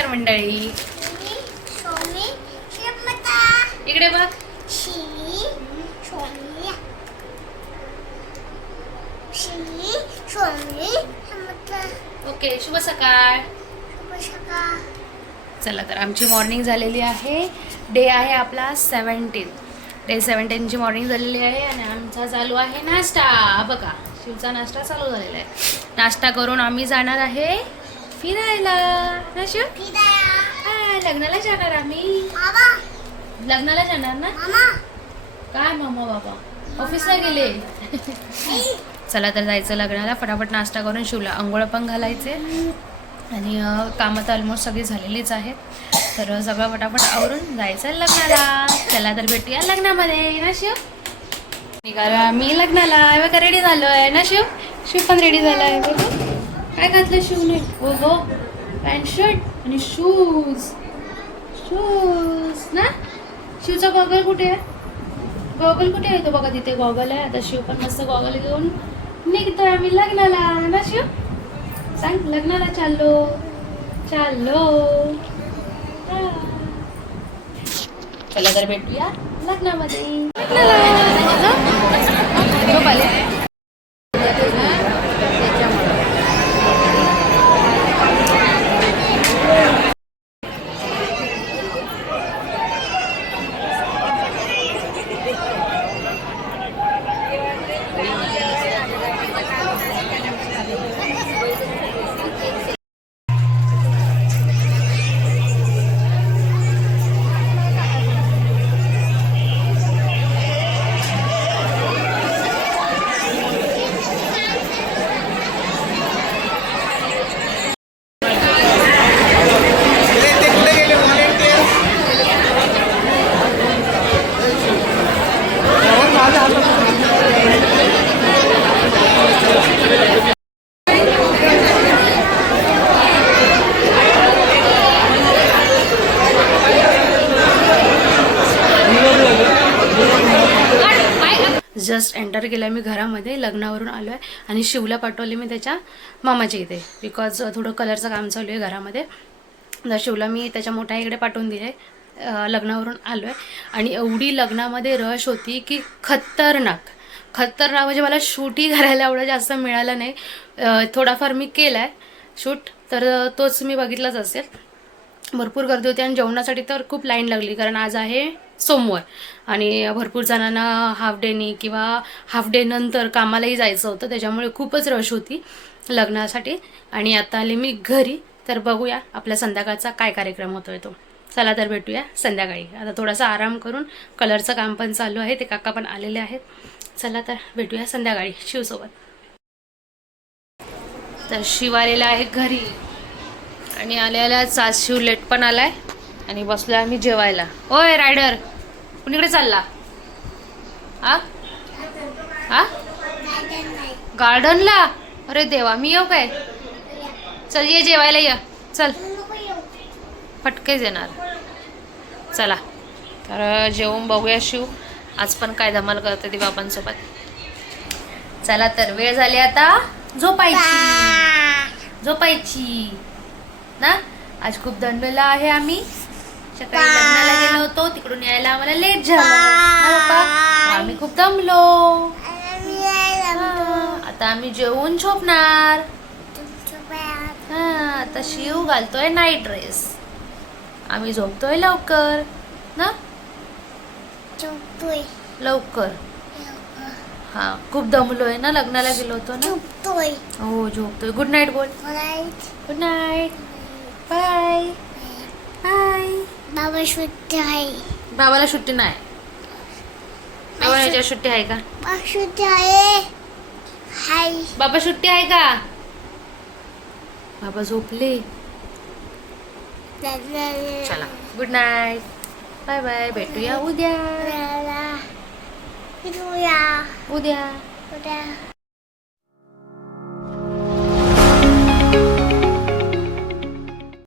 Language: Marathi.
नमस्कार मंडळी? इकडे बघ. ओके शुभ सकाळ. चला तर आमची मॉर्निंग झालेली आहे. डे आहे आपला सेवन्टीन डे सेवन्टीनची मॉर्निंग झालेली आहे आणि आमचा चालू आहे नाश्ता. बघा शिवचा नाश्ता चालू झालेला आहे. नाश्ता करून आम्ही जाणार आहे फिरायला. पिदाया हा, लग्नाला जाणार आम्ही? लग्नाला जाणार ना? मामा. काय मामा बाबा? ऑफिसला गेले. चला तर जायचं लग्नाला फटाफट नाश्ता करून शिवला. आंघोळ पण घालायचे. आणि अं, कामं तर ऑलमोस्ट सगळी झालेलीच आहेत. तर सगळं फटाफट आवरून जायचं लग्नाला. चला तर भेटूया लग्नामध्ये. ना शिव निघालो आम्ही लग्नाला. बघा रेडी झालो आहे ना शिव शिव पण रेडी झाला आहे बघा. काय घातलं शिवने? हो हो पॅन्ट शर्ट आणि शूज शूज ना? शिवचा गॉगल कुठे आहे? गॉगल कुठे आहे तो बघा तिथे गॉगल आहे. आता शिव पण मस्त गॉगल घेऊन निघतोय आम्ही लग्नाला. ना शिव? सांग लग्नाला चाललो. चाललो. चला तर भेटूया लग्नामध्ये. लग्नाला. जस्ट एंटर केलं आहे मी घरामध्ये लग्नावरून आलो आहे आणि शिवला पाठवले मी त्याच्या मामाच्या इथे बिकॉज थोडं कलरचं काम चालू आहे घरामध्ये. तर शिवला मी त्याच्या मोठ्या इकडे पाठवून दिले लग्नावरून आलो आहे आणि एवढी लग्नामध्ये रश होती की खतरनाक. खतरनाक म्हणजे मला शूटही करायला एवढं जास्त मिळालं नाही. थोडाफार मी केला आहे शूट तर तोच मी बघितलाच असेल. भरपूर गर्दी होती आणि जेवणासाठी तर खूप लाईन लागली कारण आज आहे सोमवार. आणि भरपूर जणांना हाफ डेनी किंवा हाफ डे नंतर कामालाही जायचं होतं त्याच्यामुळे खूपच रश होती लग्नासाठी. आणि आता आले मी घरी तर बघूया आपल्या संध्याकाळचा काय कार्यक्रम होतोय तो. चला तर भेटूया संध्याकाळी. आता थोडासा आराम करून कलरचं काम पण चालू आहे ते काका पण आलेले आहेत. चला तर भेटूया संध्याकाळी शिवसोबत. तर शिव आलेला आहे घरी. आणि आल्याला आल्या आज शिव लेट पण आला आहे आणि बसलोय आम्ही जेवायला. ओय रायडर कुणीकडे चालला? आ? आ? गार्डनला? अरे देवा मी येऊ काय? चल ये जेवायला ये. चल. फटकेच येणार. चला. तर जेवून बघूया शिव. आज पण काय धमाल करते ती बाबांसोबत. चला तर वेळ झाली आता. झोपायची. झोपायची. ना? आज खूप दंडला आहे आम्ही. सकाळी लग्नाला गेलो होतो तिकडून यायला आम्हाला लेट झालं. आम्ही खूप दमलो. आता आम्ही जेवून झोपणार. हा आता शिव घालतोय नाईट ड्रेस आम्ही झोपतोय लवकर ना? लवकर. हा खूप दमलोय ना लग्नाला गेलो होतो ना? हो झोपतोय. गुड नाईट बोल. गुड नाईट बाय बाय बाबा शुद्ध आहे. बाबाला सुट्टी नाही. बाबाला याच्यावर सुट्टी आहे का? बाबा शुद्ध आहे. हाय. बाबा सुट्टी आहे का? बाबा झोपले. चला गुड नाईट बाय बाय भेटूया उद्या. उद्या. Udah.